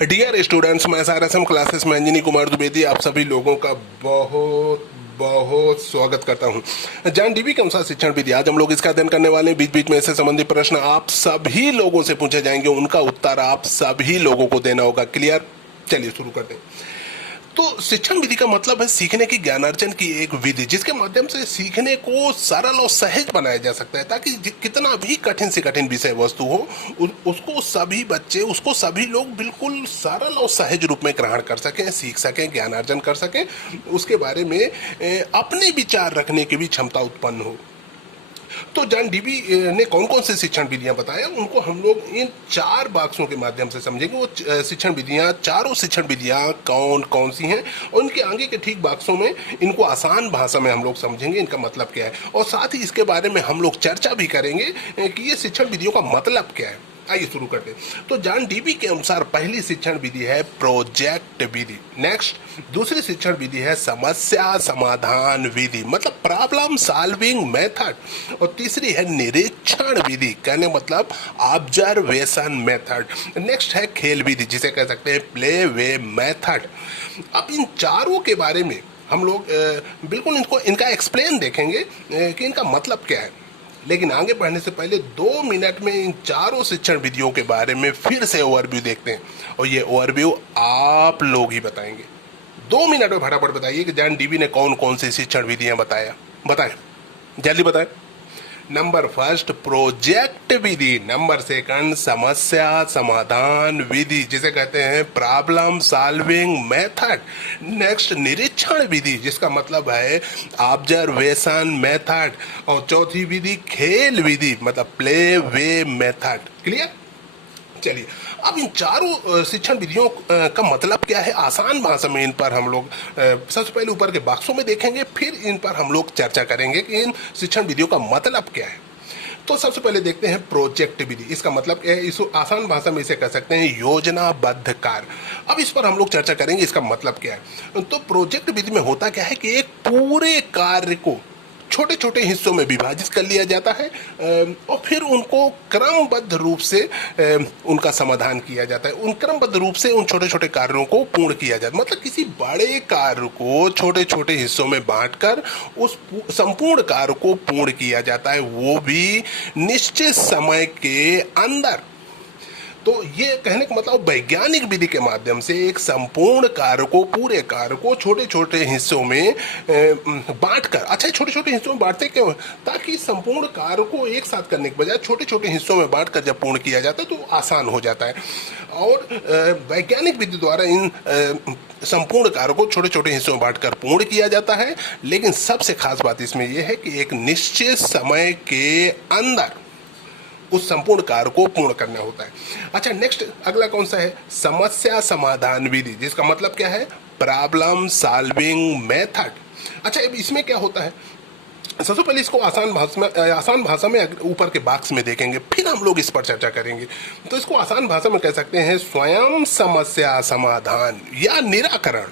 Dear students, मैं SRSM classes में अंजनी कुमार द्विवेदी आप सभी लोगों का बहुत बहुत स्वागत करता हूं। जान डीबी के अनुसार शिक्षण विधि, आज हम लोग इसका अध्ययन करने वाले हैं। बीच बीच में इससे संबंधित प्रश्न आप सभी लोगों से पूछे जाएंगे, उनका उत्तर आप सभी लोगों को देना होगा। क्लियर? चलिए शुरू करते हैं। तो शिक्षण विधि का मतलब है सीखने की, ज्ञानार्जन की एक विधि जिसके माध्यम से सीखने को सरल और सहज बनाया जा सकता है, ताकि कितना भी कठिन से कठिन विषय वस्तु हो उसको सभी बच्चे, उसको सभी लोग बिल्कुल सरल और सहज रूप में ग्रहण कर सकें, सीख सकें, ज्ञानार्जन कर सकें, उसके बारे में अपने विचार रखने की भी क्षमता उत्पन्न हो। तो जान डीबी ने कौन कौन से शिक्षण विधियां बताया, उनको हम लोग इन 4 बॉक्सों के माध्यम से समझेंगे। वो शिक्षण विधियां, चारों शिक्षण विधियां कौन कौन सी हैं, और इनके आगे के ठीक बॉक्सों में इनको आसान भाषा में हम लोग समझेंगे, इनका मतलब क्या है, और साथ ही इसके बारे में हम लोग चर्चा भी करेंगे कि ये शिक्षण विधियों का मतलब क्या है। आइए शुरू करते हैं। तो जान डीबी के अनुसार पहली शिक्षण विधि है प्रोजेक्ट विधि। नेक्स्ट, दूसरी शिक्षण विधि है समस्या समाधान विधि, मतलब प्रॉब्लम सॉल्विंग मेथड। और तीसरी है निरीक्षण विधि, कहने मतलब ऑब्जर्वेशन मेथड। नेक्स्ट है खेल विधि, जिसे कह सकते हैं प्ले वे मेथड। अब इन चारों के बारे में हम लोग बिल्कुल इनका एक्सप्लेन देखेंगे कि इनका मतलब क्या है। लेकिन आगे बढ़ने से पहले 2 मिनट में इन चारों शिक्षण विधियों के बारे में फिर से ओवरव्यू देखते हैं, और ये ओवरव्यू आप लोग ही बताएंगे। 2 मिनट में फटाफट बताइए कि जान डीबी ने कौन कौन सी शिक्षण विधियां बताएं, जल्दी बताएं। नंबर फर्स्ट प्रोजेक्ट विधि, नंबर सेकंड समस्या समाधान विधि, जिसे कहते हैं प्रॉब्लम सॉल्विंग मेथड। नेक्स्ट निरीक्षण विधि, जिसका मतलब है ऑब्जर्वेशन मेथड। और चौथी विधि खेल विधि, मतलब प्ले वे मेथड। क्लियर? चलिए, अब इन चारों शिक्षण विधियों का मतलब क्या है, आसान भाषा में इन पर हम लोग सबसे पहले ऊपर के बॉक्सों में देखेंगे, फिर इन पर हम लोग चर्चा करेंगे कि इन शिक्षण विधियों का मतलब क्या है। तो सबसे पहले देखते हैं प्रोजेक्ट विधि। इसका मतलब क्या है, इस आसान भाषा में इसे कह सकते हैं योजनाबद्ध कार्य। अब इस पर हम लोग चर्चा करेंगे, इसका मतलब क्या है। तो प्रोजेक्ट विधि में होता क्या है कि एक पूरे कार्य को छोटे छोटे हिस्सों में विभाजित कर लिया जाता है, और फिर उनको क्रमबद्ध रूप से उनका समाधान किया जाता है। उन क्रमबद्ध रूप से उन छोटे छोटे कार्यों को पूर्ण किया जाता है, मतलब किसी बड़े कार्य को छोटे छोटे हिस्सों में बांटकर उस संपूर्ण कार्य को पूर्ण किया जाता है, वो भी निश्चित समय के अंदर। तो ये कहने का मतलब वैज्ञानिक विधि के माध्यम से एक संपूर्ण कार्य को, पूरे कार्य को छोटे छोटे हिस्सों में बांटकर, अच्छा छोटे छोटे हिस्सों में बांटते क्यों, ताकि संपूर्ण कार्य को एक साथ करने के बजाय छोटे छोटे हिस्सों में बांटकर जब पूर्ण किया जाता है तो आसान हो जाता है। और वैज्ञानिक विधि द्वारा इन संपूर्ण कार्य को छोटे छोटे हिस्सों में बांटकर पूर्ण किया जाता है, लेकिन सबसे खास बात इसमें यह है कि एक निश्चित समय के अंदर उस संपूर्ण कार्य को पूर्ण करना होता है। अच्छा, नेक्स्ट अगला कौन सा है, समस्या समाधान विधि, जिसका मतलब क्या है प्रॉब्लम सॉल्विंग मेथड। अच्छा, अब इसमें क्या होता है, सबसे पहले इसको आसान भाषा में ऊपर के बॉक्स में देखेंगे, फिर हम लोग इस पर चर्चा करेंगे। तो इसको आसान भाषा में कह सकते हैं स्वयं समस्या समाधान या निराकरण।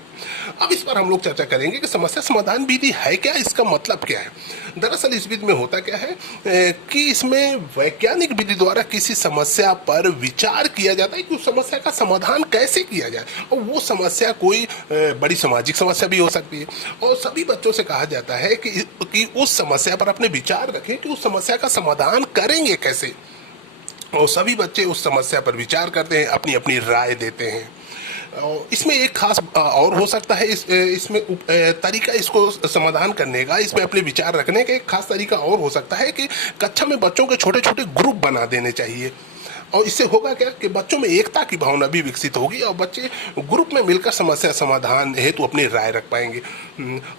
अब इस पर हम लोग चर्चा करेंगे कि समस्या समाधान विधि है क्या, इसका मतलब क्या है। दरअसल इस विधि में होता क्या है कि इसमें वैज्ञानिक विधि द्वारा किसी समस्या पर विचार किया जाता है कि उस समस्या का समाधान कैसे किया जाए, और वो समस्या कोई बड़ी सामाजिक समस्या भी हो सकती है। और सभी बच्चों से कहा जाता है कि उस समस्या पर अपने विचार रखें कि उस समस्या का समाधान करेंगे कैसे, और सभी बच्चे उस समस्या पर विचार करते हैं, अपनी अपनी राय देते हैं। इसमें एक खास और हो सकता है, इसमें तरीका इसको समाधान करने का, इसमें अपने विचार रखने का एक खास तरीका और हो सकता है कि कक्षा में बच्चों के छोटे छोटे ग्रुप बना देने चाहिए। और इससे होगा क्या कि बच्चों में एकता की भावना भी विकसित होगी, और बच्चे ग्रुप में मिलकर समस्या समाधान हेतु अपनी राय रख पाएंगे।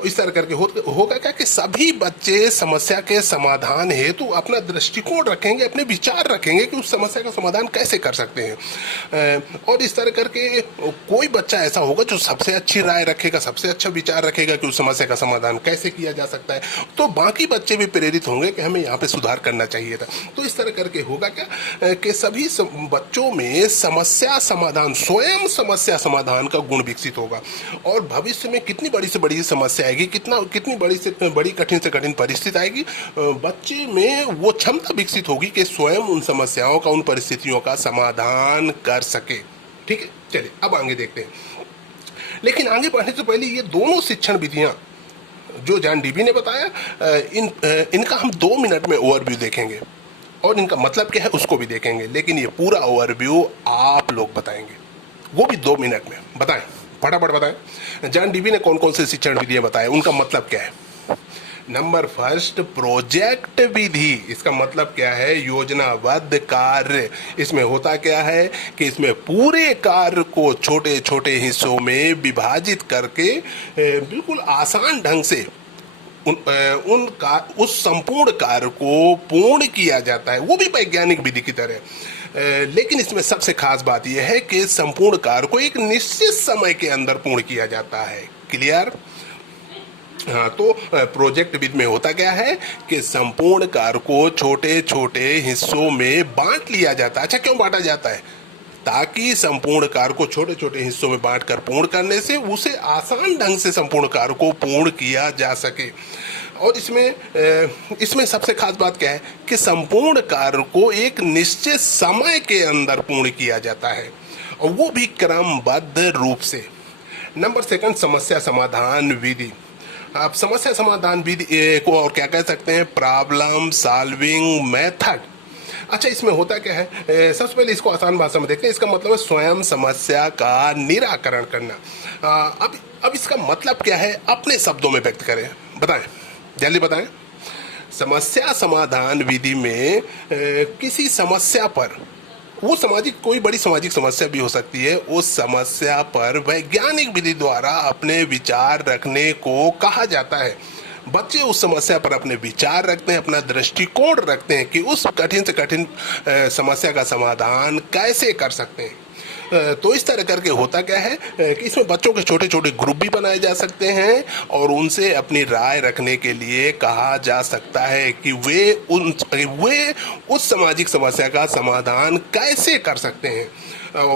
इस तरह करके होगा क्या कि सभी बच्चे समस्या के समाधान हेतु अपना दृष्टिकोण रखेंगे, अपने विचार रखेंगे कि उस समस्या का समाधान कैसे कर सकते हैं। और इस तरह करके कोई बच्चा ऐसा होगा जो सबसे अच्छी राय रखेगा, सबसे अच्छा विचार रखेगा कि उस समस्या का समाधान कैसे किया जा सकता है, तो बाकी बच्चे भी प्रेरित होंगे कि हमें यहाँ पे सुधार करना चाहिए था। तो इस तरह करके होगा क्या कि सभी बच्चों में समस्या समाधान, स्वयं समस्या समाधान का गुण विकसित होगा, और भविष्य में कितनी बड़ी से बड़ी समस्या आएगी, कितनी बड़ी से बड़ी कठिन से कठिन परिस्थिति आएगी, बच्चे में वो क्षमता विकसित होगी कि स्वयं उन समस्याओं का, उन परिस्थितियों का समाधान कर सके। ठीक है, चलिए अब आगे देखते हैं। लेकिन आगे बढ़ने से पहले ये दोनों शिक्षण विधियां जो जॉन डीबी ने बताया, इनका हम 2 मिनट में ओवरव्यू देखेंगे और इनका मतलब क्या है उसको भी देखेंगे। लेकिन ये पूरा ओवरव्यू आप लोग बताएंगे, वो भी 2 मिनट में। बताएं, फटाफट बताएं, जॉन डीबी ने कौन कौन से शिक्षण विधियां बताए, उनका मतलब क्या है। नंबर फर्स्ट, प्रोजेक्ट विधि। इसका मतलब क्या है, योजनाबद्ध कार्य। इसमें होता क्या है कि इसमें पूरे कार्य को छोटे छोटे हिस्सों में विभाजित करके बिल्कुल आसान ढंग से उस संपूर्ण कार्य को पूर्ण किया जाता है, वो भी वैज्ञानिक विधि की तरह। लेकिन इसमें सबसे खास बात यह है कि संपूर्ण कार्य को एक निश्चित समय के अंदर पूर्ण किया जाता है। क्लियर? हाँ, तो प्रोजेक्ट विधि में होता क्या है कि संपूर्ण कार्य को छोटे छोटे हिस्सों में बांट लिया जाता है। अच्छा, क्यों बांटा जाता है? ताकि संपूर्ण कार्य को छोटे छोटे हिस्सों में बांटकर पूर्ण करने से उसे आसान ढंग से संपूर्ण कार्य को पूर्ण किया जा सके। और इसमें सबसे खास बात क्या है कि संपूर्ण कार्य को एक निश्चित समय के अंदर पूर्ण किया जाता है, और वो भी क्रमबद्ध रूप से। नंबर सेकंड, समस्या समाधान विधि। आप समस्या समाधान विधि को और क्या कह सकते हैं, प्रॉब्लम सॉल्विंग मेथड। अच्छा, इसमें होता क्या है, सबसे पहले इसको आसान भाषा में देखते हैं। इसका मतलब है स्वयं समस्या का निराकरण करना। अब इसका मतलब क्या है, अपने शब्दों में व्यक्त करें, बताएं, जल्दी बताएं। समस्या समाधान विधि में किसी समस्या पर, वो कोई बड़ी सामाजिक समस्या भी हो सकती है, उस समस्या पर वैज्ञानिक विधि द्वारा अपने विचार रखने को कहा जाता है। बच्चे उस समस्या पर अपने विचार रखते हैं, अपना दृष्टिकोण रखते हैं कि उस कठिन से कठिन समस्या का समाधान कैसे कर सकते हैं। तो इस तरह करके होता क्या है कि इसमें बच्चों के छोटे छोटे ग्रुप भी बनाए जा सकते हैं और उनसे अपनी राय रखने के लिए कहा जा सकता है कि वे उस सामाजिक समस्या का समाधान कैसे कर सकते हैं।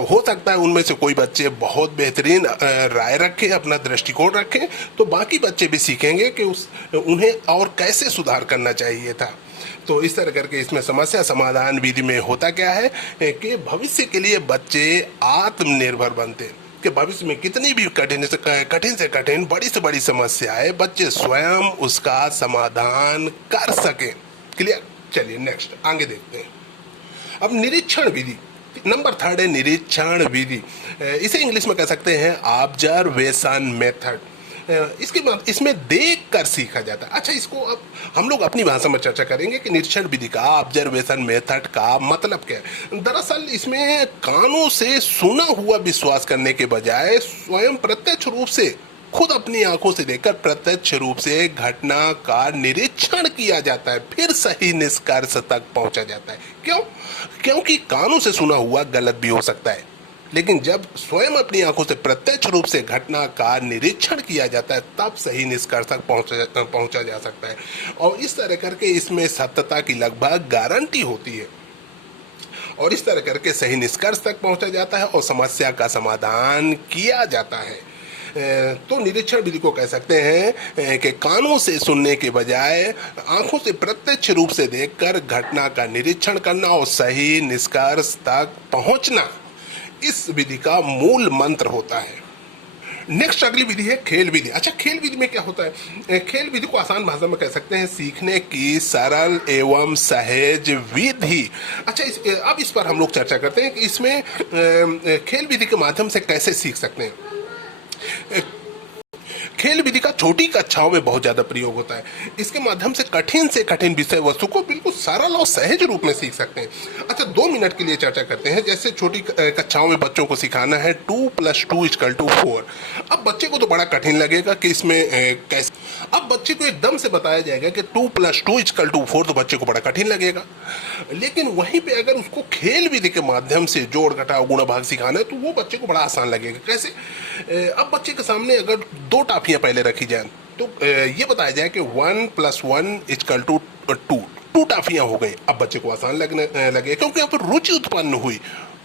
हो सकता है उनमें से कोई बच्चे बहुत बेहतरीन राय रखें, अपना दृष्टिकोण रखें, तो बाकी बच्चे भी सीखेंगे कि उन्हें और कैसे सुधार करना चाहिए था। तो इस तरह करके इसमें समस्या समाधान विधि में होता क्या है कि भविष्य के लिए बच्चे आत्मनिर्भर बनते हैं, कि भविष्य में कितनी भी कठिन से कठिन बड़ी से बड़ी समस्या है, बच्चे स्वयं उसका समाधान कर सकें। क्लियर? चलिए नेक्स्ट आगे देखते हैं। अब निरीक्षण विधि, नंबर थर्ड है निरीक्षण विधि। इसे इंग्लिश में कह सकते हैं ऑब्जर्वेशन मेथड। इसके बाद इसमें देख कर सीखा जाता है। अच्छा, इसको अब हम लोग अपनी भाषा में चर्चा करेंगे कि निरीक्षण विधि का, ऑब्जर्वेशन मेथड का मतलब क्या है। दरअसल इसमें कानों से सुना हुआ विश्वास करने के बजाय स्वयं प्रत्यक्ष रूप से, खुद अपनी आंखों से देखकर प्रत्यक्ष रूप से घटना का निरीक्षण किया जाता है, फिर सही निष्कर्ष तक पहुंचा जाता है। क्यों? क्योंकि कानों से सुना हुआ गलत भी हो सकता है, लेकिन जब स्वयं अपनी आंखों से प्रत्यक्ष रूप से घटना का निरीक्षण किया जाता है तब सही निष्कर्ष तक पहुंचा जा सकता है। और इस तरह करके इसमें सत्यता की लगभग गारंटी होती है, और इस तरह करके सही निष्कर्ष तक पहुंचा जाता है और समस्या का समाधान किया जाता है। तो निरीक्षण विधि को कह सकते हैं कि कानों से सुनने के बजाय आंखों से प्रत्यक्ष रूप से देखकर घटना का निरीक्षण करना और सही निष्कर्ष तक पहुंचना इस विधि का मूल मंत्र होता है। नेक्स्ट अगली विधि है खेल विधि। अच्छा, खेल विधि में क्या होता है? खेल विधि को आसान भाषा में कह सकते हैं सीखने की सरल एवं सहज विधि। अच्छा, अब इस पर हम लोग चर्चा करते हैं कि इसमें खेल विधि के माध्यम से कैसे सीख सकते हैं। खेल विधि का छोटी कक्षाओं में बहुत ज्यादा प्रयोग होता है। इसके माध्यम से कठिन विषय वस्तु को बिल्कुल सरल और सहज रूप में सीख सकते हैं। अच्छा, 2 मिनट के लिए चर्चा करते हैं। जैसे छोटी कक्षाओं में बच्चों को सिखाना है 2 + 2 = 4। अब बच्चे को तो बड़ा कठिन लगेगा कि इसमें कैसे, अब बच्चे को एकदम से बताया जाएगा कि 2 + 2 = 4, तो बच्चे को बड़ा कठिन लगेगा। लेकिन वहीं पे अगर उसको खेल विधि के माध्यम से जोड़ घटाव गुणा भाग सिखाना है तो वो बच्चे को बड़ा आसान लगेगा। कैसे? अब बच्चे के सामने अगर 2 टाफियां पहले रखी जाए तो ये बताया जाए कि 1 + 1 = 2, 2 टाफियां हो गई। अब बच्चे को आसान लगने लगे क्योंकि यहाँ पर रुचि उत्पन्न हुई,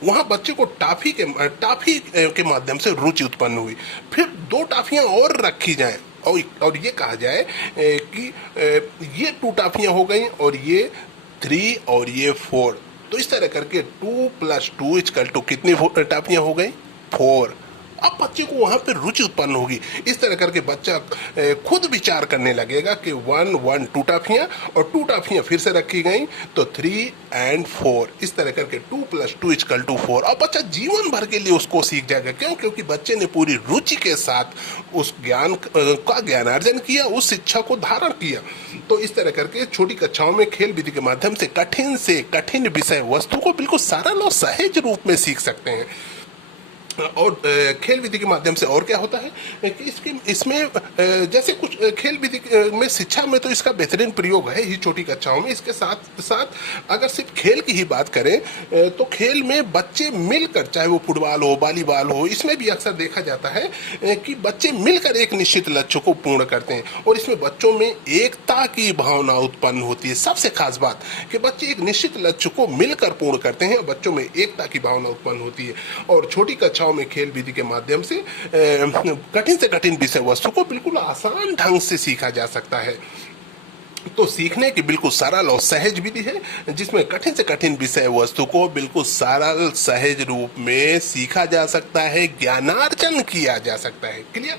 वहां बच्चे को टाफी के माध्यम से रुचि उत्पन्न हुई। फिर 2 टाफियां और रखी जाएं और ये कहा जाए कि ये 2 टाफियां हो गई और ये 3 और ये 4। तो इस तरह करके 2 + 2 = कितनी टाफियां हो गई? 4। अब बच्चे को वहां पर रुचि उत्पन्न होगी। इस तरह करके बच्चा खुद विचार करने लगेगा कि 1 1 2 टॉफियां और 2 टॉफियां फिर से रखी गई तो 3 और 4। इस तरह करके 2 + 2 = 4। अब बच्चा जीवन भर के लिए उसको सीख जाएगा। क्यों? क्योंकि बच्चे ने पूरी रुचि के साथ उस ज्ञान का ज्ञानार्जन किया, उस शिक्षा को धारण किया। तो इस तरह करके छोटी कक्षाओं में खेल विधि के माध्यम से कठिन विषय वस्तु को बिल्कुल सरल और सहज रूप में सीख सकते हैं। और खेल विधि के माध्यम से और क्या होता है कि इसमें जैसे कुछ खेल विधि में शिक्षा में तो इसका बेहतरीन प्रयोग है ही छोटी कक्षाओं में। इसके साथ साथ अगर सिर्फ खेल की ही बात करें तो खेल में बच्चे मिलकर, चाहे वो फुटबॉल हो, वॉलीबॉल हो, इसमें भी अक्सर देखा जाता है कि बच्चे मिलकर एक निश्चित लक्ष्य को पूर्ण करते हैं और इसमें बच्चों में एकता की भावना उत्पन्न होती है। सबसे खास बात कि बच्चे एक निश्चित लक्ष्य को मिलकर पूर्ण करते हैं और बच्चों में एकता की भावना उत्पन्न होती है। और छोटी कक्षाओं में खेल विधि के माध्यम से कठिन से कठिन विषय वस्तु को बिल्कुल आसान ढंग से सीखा जा सकता है। तो सीखने की बिल्कुल सरल और सहज विधि है जिसमें कठिन से कठिन विषय वस्तु को बिल्कुल सरल सहज रूप में सीखा जा सकता है, ज्ञानार्जन किया जा सकता है। क्लियर?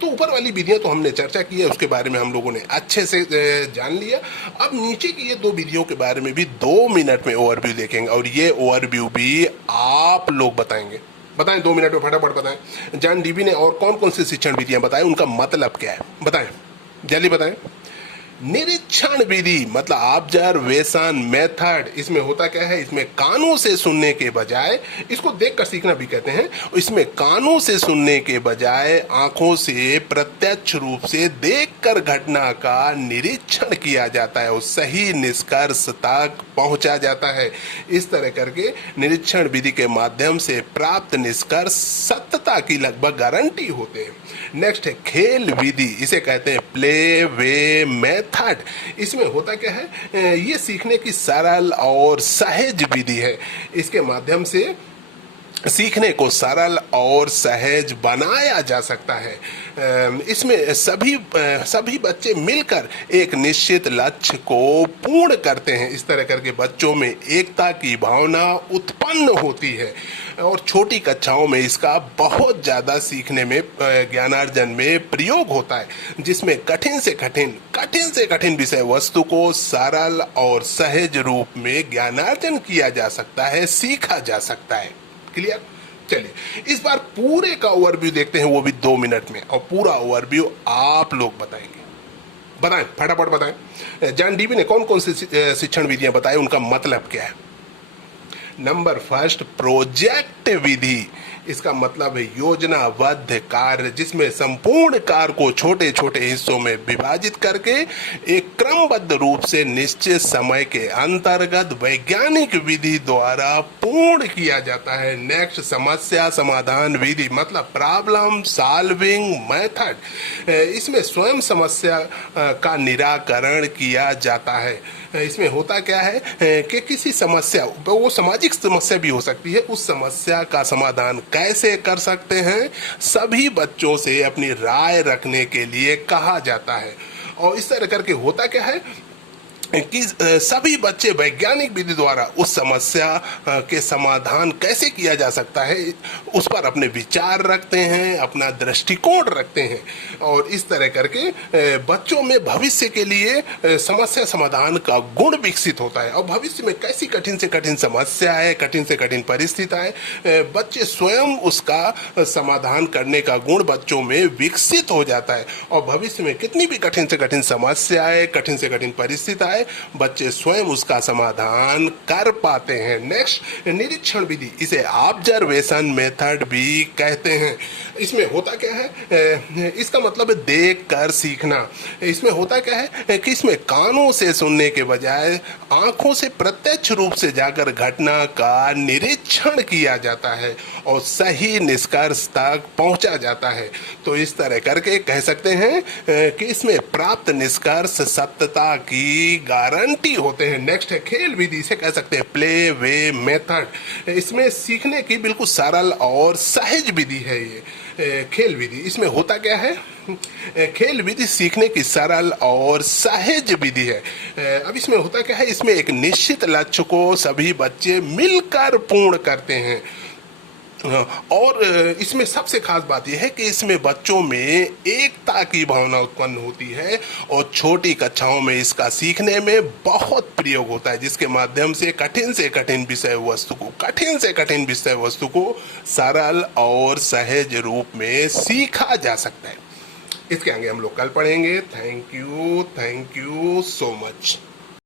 तो ऊपर वाली विधियां तो हमने चर्चा की है, उसके बारे में हम लोगों ने अच्छे से जान लिया। अब नीचे की ये 2 विधियों के बारे में भी 2 मिनट में ओवरव्यू देखेंगे और ये ओवरव्यू भी आप लोग बताएंगे। बताएं 2 मिनट में फटाफट बताएं। जॉन डीवी ने और कौन कौन सी शिक्षण विधियां बताएं, उनका मतलब क्या है, बताएं, जल्दी बताएं। निरीक्षण विधि मतलब ऑब्जर्वेशन मेथड। इसमें होता क्या है, इसमें कानों से सुनने के बजाय, इसको देखकर सीखना भी कहते हैं, इसमें कानों से सुनने के बजाय आंखों से प्रत्यक्ष रूप से देखकर घटना का निरीक्षण किया जाता है और सही निष्कर्ष तक पहुंचा जाता है। इस तरह करके निरीक्षण विधि के माध्यम से प्राप्त निष्कर्ष सत्यता की लगभग गारंटी होते हैं। नेक्स्ट है खेल विधि, इसे कहते हैं प्ले वे मेथड। इसमें होता क्या है, ये सीखने की सरल और सहज विधि है। इसके माध्यम से सीखने को सरल और सहज बनाया जा सकता है। इसमें सभी बच्चे मिलकर एक निश्चित लक्ष्य को पूर्ण करते हैं। इस तरह करके बच्चों में एकता की भावना उत्पन्न होती है और छोटी कक्षाओं में इसका बहुत ज़्यादा सीखने में, ज्ञानार्जन में प्रयोग होता है, जिसमें कठिन से कठिन विषय वस्तु को सरल और सहज रूप में ज्ञानार्जन किया जा सकता है, सीखा जा सकता है। क्लियर? चलिए इस बार पूरे का ओवरव्यू देखते हैं, वो भी 2 मिनट में, और पूरा ओवरव्यू आप लोग बताएंगे। बताएं, फटाफट बताएं। जॉन डीवी ने कौन कौन सी शिक्षण विधियां बताई, उनका मतलब क्या है। नंबर फर्स्ट, प्रोजेक्ट विधि। इसका मतलब है योजनाबद्ध कार्य, जिसमें संपूर्ण कार्य को छोटे छोटे हिस्सों में विभाजित करके एक क्रमबद्ध रूप से निश्चित समय के अंतर्गत वैज्ञानिक विधि द्वारा पूर्ण किया जाता है। नेक्स्ट, समस्या समाधान विधि मतलब प्रॉब्लम सॉल्विंग मेथड। इसमें स्वयं समस्या का निराकरण किया जाता है। इसमें होता क्या है कि किसी समस्या, वो सामाजिक समस्या भी हो सकती है, उस समस्या का समाधान कैसे कर सकते हैं, सभी बच्चों से अपनी राय रखने के लिए कहा जाता है। और इस तरह करके होता क्या है कि सभी बच्चे वैज्ञानिक विधि द्वारा उस समस्या के समाधान कैसे किया जा सकता है, उस पर अपने विचार रखते हैं, अपना दृष्टिकोण रखते हैं। और इस तरह करके बच्चों में भविष्य के लिए समस्या समाधान का गुण विकसित होता है। और भविष्य में कैसी कठिन से कठिन समस्या है, कठिन से कठिन परिस्थिति है, बच्चे स्वयं उसका समाधान करने का गुण बच्चों में विकसित हो जाता है। और भविष्य में कितनी भी कठिन से कठिन समस्या है, कठिन से कठिन परिस्थिति है, बच्चे स्वयं उसका समाधान कर पाते हैं। नेक्स्ट, निरीक्षण विधि, इसे ऑब्जर्वेशन मेथड भी कहते हैं। इसमें होता क्या है, इसका मतलब है देख कर सीखना। इसमें होता क्या है कि इसमें कानों से सुनने के बजाय आंखों से प्रत्यक्ष रूप से जाकर घटना का निरीक्षण किया जाता है और सही निष्कर्ष तक पहुंचा जाता है। तो इस तरह करके कह सकते हैं कि इसमें प्राप्त निष्कर्ष सत्यता की गारंटी होते हैं। नेक्स्ट है खेल विधि, इसे कह सकते हैं प्ले वे मेथड। इसमें सीखने की बिल्कुल सरल और सहज विधि है ये खेल विधि। इसमें होता क्या है, खेल विधि सीखने की सरल और सहज विधि है। अब इसमें होता क्या है, इसमें एक निश्चित लक्ष्य को सभी बच्चे मिलकर पूर्ण करते हैं। हाँ, और इसमें सबसे खास बात यह है कि इसमें बच्चों में एकता की भावना उत्पन्न होती है और छोटी कक्षाओं में इसका सीखने में बहुत प्रयोग होता है, जिसके माध्यम से कठिन से कठिन विषय वस्तु को सरल और सहज रूप में सीखा जा सकता है। इसके आगे हम लोग कल पढ़ेंगे। Thank you so much.